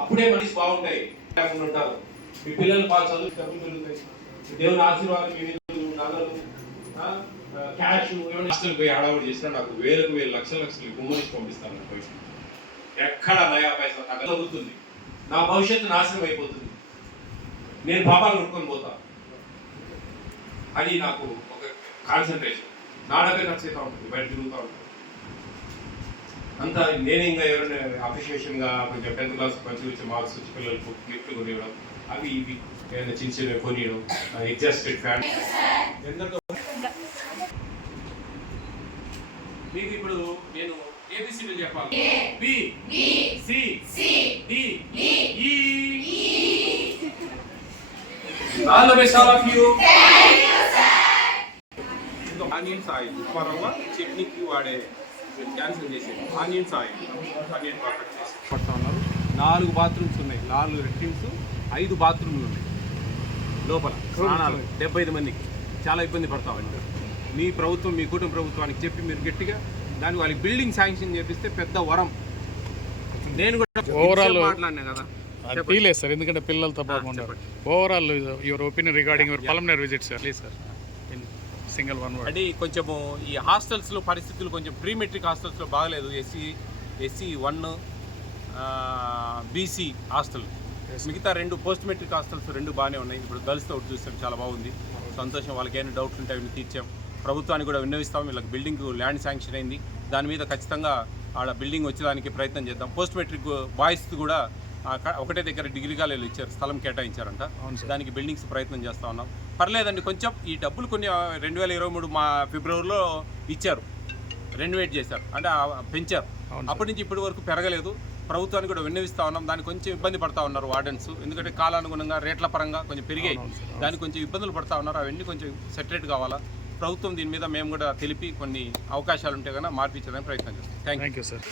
అప్పుడే మనిషి బాగుంటాయి ఉంటారు. మీ పిల్లలు బాగా చదువు డబ్బులు పెరుగుతాయి. దేవుని ఆశీర్వాదం మీ నగలు క్యాష్ ఏమైనా పోయి హడావుడి చేసినా నాకు వేలకు లక్షలు గుమ్మనిచ్చి పంపిస్తాను. పోయి ఎక్కడ నయా పైసా తగలుతుంది. నా భవిష్యత్తు నాశనం అయిపోతుంది. నేను పాపాలు కొనుక్కొని పోతా. అది నాకు ఒక కాన్సన్ట్రేషన్. నా డబ్బే ఖర్చు అవుతూ ఉంటుంది, బయట తిరుగుతూ ఉంటుంది. అంతా నేనే ఇంకా ఎవరైనా అప్రిషియేషన్గా కొంచెం 10th క్లాస్ మంచి వచ్చే మార్క్స్ వచ్చి పిల్లలకు గిఫ్ట్లు కొనివ్వడం, అవి ఇవి ఏదైనా చిన్న చిన్న కొనియడం, ఎగ్జాస్టెడ్ ఫ్యాన్. మీకు ఇప్పుడు నేను ఏబిసిడీలు చెప్పాలి. B C D E. All the best all of you. Onions oil ఉప్మారవ్వ చట్నీకి వాడే క్యాన్సిల్ చేసేది. ఆనియన్స్ ఆయిల్ ఆనియన్ కట్ చేసి పడుతూ ఉన్నారు. 4 బాత్రూమ్స్ ఉన్నాయి, 4 లెట్రిన్స్, 5 బాత్రూమ్లు ఉన్నాయి లోపల. స్నానాలు 75 మందికి చాలా ఇబ్బంది పడతామండి. మీ ప్రభుత్వం, మీ కుటుంబ ప్రభుత్వానికి చెప్పి మీరు గట్టిగా దానికి వాళ్ళకి బిల్డింగ్ శాంక్షన్ చేపిస్తే పెద్ద వరం. నేను కూడా ఓవరాల్ మాట్లాడినా కదా ఫీల్ సార్, ఎందుకంటే పిల్లలతో బాగుంటారు. Overall your opinion regarding your pulmonary visit sir. Please sir, single one word. అంటే కొంచెము ఈ హాస్టల్స్లో పరిస్థితులు కొంచెం ప్రీ మెట్రిక్ హాస్టల్స్లో బాగలేదు. ఎస్సీ 1 బీసీ హాస్టల్, మిగతా 2 పోస్ట్ మెట్రిక్ హాస్టల్స్ 2 బాగానే ఉన్నాయి. ఇప్పుడు గర్ల్స్తో ఒకటి చూసాం, చాలా బాగుంది, సంతోషం. వాళ్ళకి ఏమైనా డౌట్లు ఉంటే అవన్నీ తీర్చాం. ప్రభుత్వానికి కూడా విన్నవిస్తాం. వీళ్ళకి బిల్డింగ్ ల్యాండ్ శాంక్షన్ అయింది, దాని మీద ఖచ్చితంగా ఆడ బిల్డింగ్ వచ్చేదానికి ప్రయత్నం చేద్దాం. పోస్ట్ మెట్రిక్ బాయ్స్ కూడా ఒకటే దగ్గర డిగ్రీ కాలేజీలు ఇచ్చారు, స్థలం కేటాయించారంట, దానికి బిల్డింగ్స్ ప్రయత్నం చేస్తూ ఉన్నాం. పర్లేదండి, కొంచెం ఈ డబ్బులు కొన్ని 2023 ఫిబ్రవరిలో ఇచ్చారు, రెనోవేట్ చేశారు, అంటే పెంచారు. అప్పటి నుంచి ఇప్పటి వరకు పెరగలేదు. ప్రభుత్వానికి కూడా విన్నవిస్తూ ఉన్నాం. దానికి కొంచెం ఇబ్బంది పడతా ఉన్నారు వార్డెన్స్, ఎందుకంటే కాలానుగుణంగా రేట్ల పరంగా కొంచెం పెరిగాయి, దానికి కొంచెం ఇబ్బందులు పడతా ఉన్నారు. అవన్నీ కొంచెం సెటరేట్ కావాలా. ప్రభుత్వం దీని మీద మేము కూడా తెలిపి కొన్ని అవకాశాలు ఉంటే కనుక మార్పించడానికి ప్రయత్నం చేస్తాం. Thank you sir.